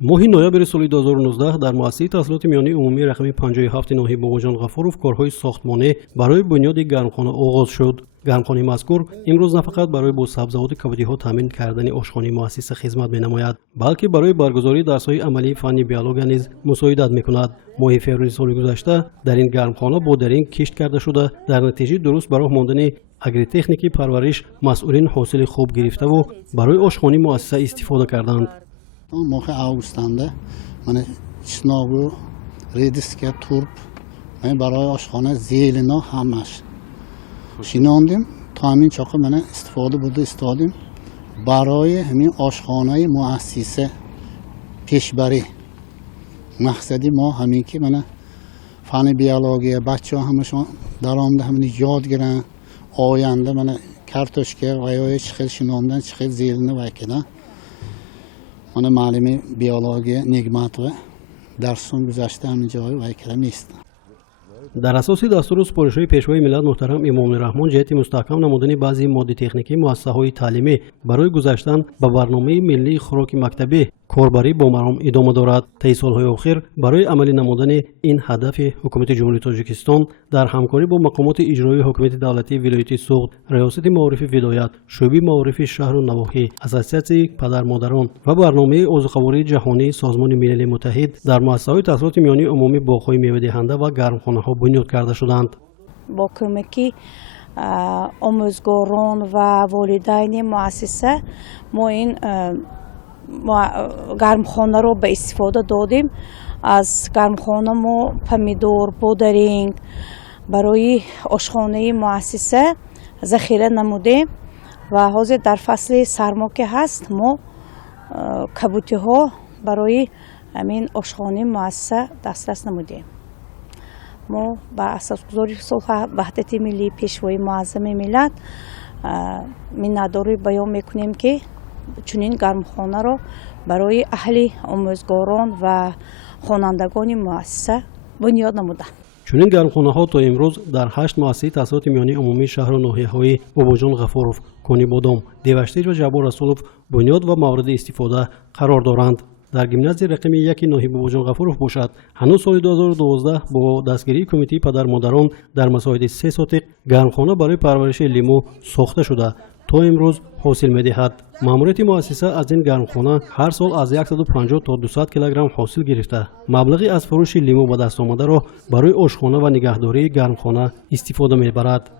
ماه نوامبر سال 2019 در مؤسسه تحصیلات میانی عمومی رقم 57 ناحیه باباجان غفورов کارهای ساختمانی برای بنیاد گرمخانه آغاز شد. گرمخانه مذکور امروز نه فقط برای با سبزوات کبودی‌ها تامین کردن آشخانه مؤسسه خدمت می‌نماید، بلکه برای برگزاری درس‌های عملی فن بیولوژی نیز مساعدت می‌کند. ماه فوریه سال گذشته در این گرمخانه بودرینگ کشت کرده شده، در نتیجه درست برای ماندن اگریتکنیکی پرورش مسئولین حاصل خوب گرفته و برای آشخانه مؤسسه استفاده کردند. ماه آگوستنده من چناگو ریدیسک تورپ من برای آشخانه زیلینا همش شیناندیم تا همین چاقه من استفاده بوده استادیم برای همین آشخانه مؤسسه پیشبری مقصدی ما همین که من فن بیولوژی بچه ها همشون در آمده همین یاد گیرن آینده من کارتوشکه و یا چخیل شیناندن چخیل زیلینه و کنه من معلم بیولوژی نگمت و درسون گذشته همین جای و کرده نیست. در اساس دستور و سپارش‌های پیشوای ملت محترم امام رحمان جهت مستحکم نمودن بعضی ماده تکنیکی مؤسسه‌های تعلیمی برای گذشتن به برنامه ملی خوراک مکتبی کاربری با مرام ادامه دارد. طی سال‌های اخیر برای عملی نمودن این هدف حکومت جمهوری تاجیکستان در همکاری با مقامات اجرایی حکومت دولتی ولایت سوخت، ریاست معارف ولایت، شعبه معارف شهر و نواحی، اساسیاسیون پدر مادران و برنامه عضوخواری جهانی سازمان ملل متحد در مؤسسه‌های تحصیلات میانی عمومی باغ‌های میوه دهنده و گرمخانه‌ها بنیاد کرده شدند. با کمکی آموزگاران و والدین مؤسسه ما این گرمخانه رو به استفاده دادیم. از گرمخانه ما پمیدور، پودرینگ برای آشخانه مؤسسه ذخیره نمودیم و حاضر در فصل سرما که هست ما کبوتی ها برای همین آشخانه مؤسسه دسترس نمودیم. ما با اساسگذاری صلح وحدت ملی پیشوای معظم ملت منتداری بیان میکنیم که چنین گرمخانه را برای اهل آموزگاران و خوانندگان مؤسسه بنیاد نموده. چنین گرمخانه‌ها تا امروز در 8 مؤسسه تحصیلات میانی عمومی شهر و ناحیه‌های باباجان غفورov، کنی بادام، دیوشتیج و جبار رسولov بنیاد و مورد استفاده قرار دارند. در گیمنازی رقم 1 ناحیه باباجان غفورov باشد هنوز سال 2012 با دستگیری کمیته پدر مادران در مساحت 3 سوتق گرمخانه برای پرورش لیمو ساخته شده تا امروز حاصل می‌دهد. ماموریت مؤسسه از این گرمخانه هر سال از 150 تا 200 کیلوگرم حاصل گرفته مبلغی از فروش لیمو به دست آمده را برای آشخانه و نگهداری گرمخانه استفاده می‌برد.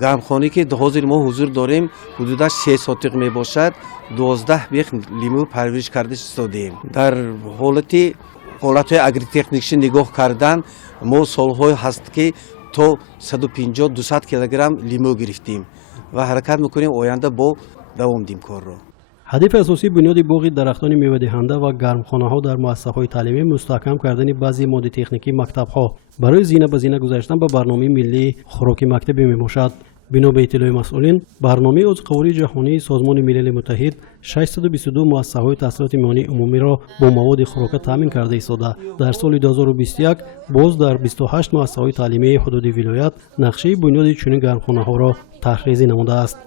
گرمخانه‌ای که حاضر ما حضور داریم حدود 3 سوتق میباشد، 12 بیخ لیمو پرورش کرده استادیم. در حالت اگریتکنیکی نگاه کردن ما سال‌های هست که تا 150 200 کیلوگرم لیمو گرفتیم و حرکت میکنیم آینده با دوام دیم کار را. هدف اساسی بنیاد باغ درختان میوه دهنده و گرمخانه‌ها در مؤسسه‌های تعلیمی مستحکم کردن بعضی ماده تکنیکی مکتب‌ها برای زینه به زینه گذاشتن به برنامه ملی خوراک مکتبی میباشد. بنا به اطلاع مسئولین، برنامه عضوخواری جهانی سازمان ملل متحد 622 مؤسسه‌های تحصیلات میانی عمومی را با مواد خوراک تامین کرده ایستاده. در سال 2021 باز در 28 مؤسسه‌های تعلیمی حدود ولایت نقشه بنیاد چنین گرمخانه‌ها را طرحریزی نموده است.